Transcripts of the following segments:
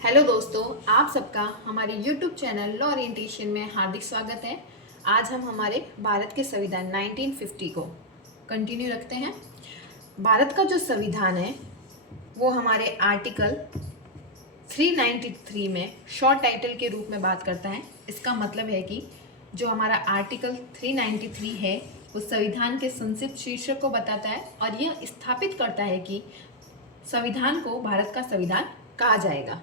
Hello दोस्तों, आप सबका हमारे YouTube चैनल लॉ ओरिएंटेशन में हार्दिक स्वागत है। आज हम हमारे भारत के संविधान 1950 को कंटिन्यू रखते हैं। भारत का जो संविधान है वो हमारे आर्टिकल 393 में शॉर्ट टाइटल के रूप में बात करता है। इसका मतलब है कि जो हमारा आर्टिकल 393 है वो संविधान के संक्षिप्त शीर्षक को बताता है और यह स्थापित करता है कि संविधान को भारत का संविधान कहा जाएगा।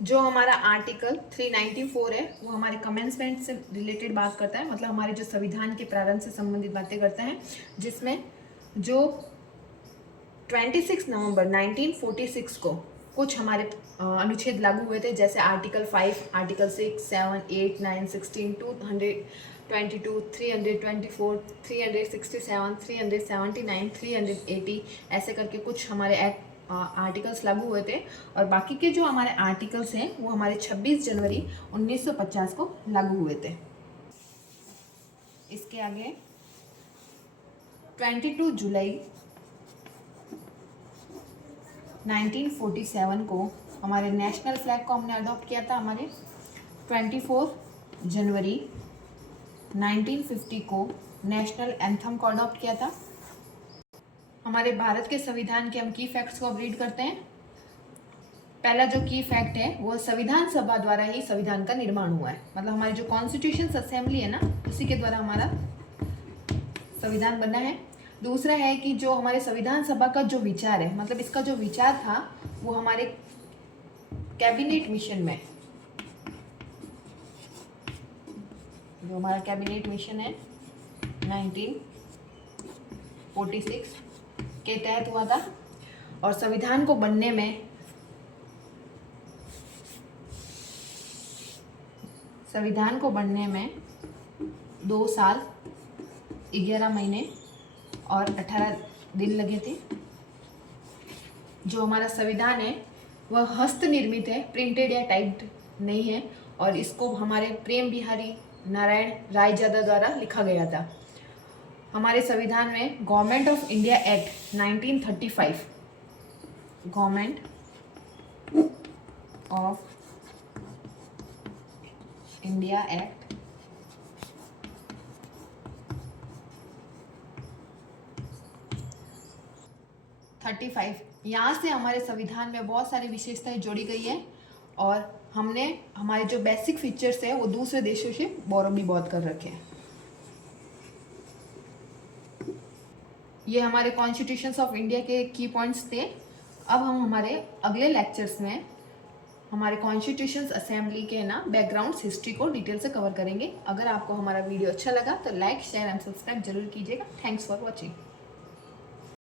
जो हमारा आर्टिकल 394 है वो हमारे कमेंसमेंट से रिलेटेड बात करता है, मतलब हमारे जो संविधान के प्रारंभ से संबंधित बातें करता है, जिसमें जो 26 नवंबर 1946 को कुछ हमारे अनुच्छेद लागू हुए थे, जैसे आर्टिकल 5, आर्टिकल 6, 7, 8, 9, 16, 222, 324, 367, 379, 380 ऐसे करके कुछ हमारे एक्ट आर्टिकल्स लागू हुए थे। और बाकी के जो हमारे आर्टिकल्स हैं वो हमारे 26 जनवरी 1950 को लागू हुए थे। इसके आगे 22 जुलाई 1947 को हमारे नेशनल फ्लैग को हमने अडॉप्ट किया था। हमारे 24 जनवरी 1950 को नेशनल एंथम को अडॉप्ट किया था। हमारे भारत के संविधान के हम की फैक्ट्स को अब रीड करते हैं। पहला जो की फैक्ट है वो संविधान सभा द्वारा ही संविधान का निर्माण हुआ है, मतलब हमारी जो कॉन्स्टिट्यूशन असेंबली है ना, उसी के द्वारा हमारा संविधान बना है। दूसरा है कि जो हमारे संविधान सभा का जो विचार है, मतलब इसका जो विचार था वो हमारे कैबिनेट मिशन में, जो हमारा कैबिनेट मिशन है 1946 के तहत हुआ था। और संविधान को बनने में 2 साल 11 महीने और 18 दिन लगे थे। जो हमारा संविधान है वह हस्त निर्मित है, प्रिंटेड या टाइप्ड नहीं है, और इसको हमारे प्रेम बिहारी नारायण रायजादा द्वारा लिखा गया था। हमारे संविधान में government of India act 1935, government of India act 35, यहाँ से हमारे संविधान में बहुत सारी विशेषताएं जोड़ी गई है और हमने हमारे जो बेसिक फीचर्स है वो दूसरे देशों से बोरो भी बहुत कर रखे हैं। ये हमारे कॉन्स्टिट्यूशंस ऑफ इंडिया के की पॉइंट्स थे। अब हम हमारे अगले लेक्चर्स में हमारे कॉन्स्टिट्यूशंस असेंबली के ना बैकग्राउंड्स हिस्ट्री को डिटेल से कवर करेंगे। अगर आपको हमारा वीडियो अच्छा लगा तो लाइक, शेयर एंड सब्सक्राइब जरूर कीजिएगा। Thanks for watching.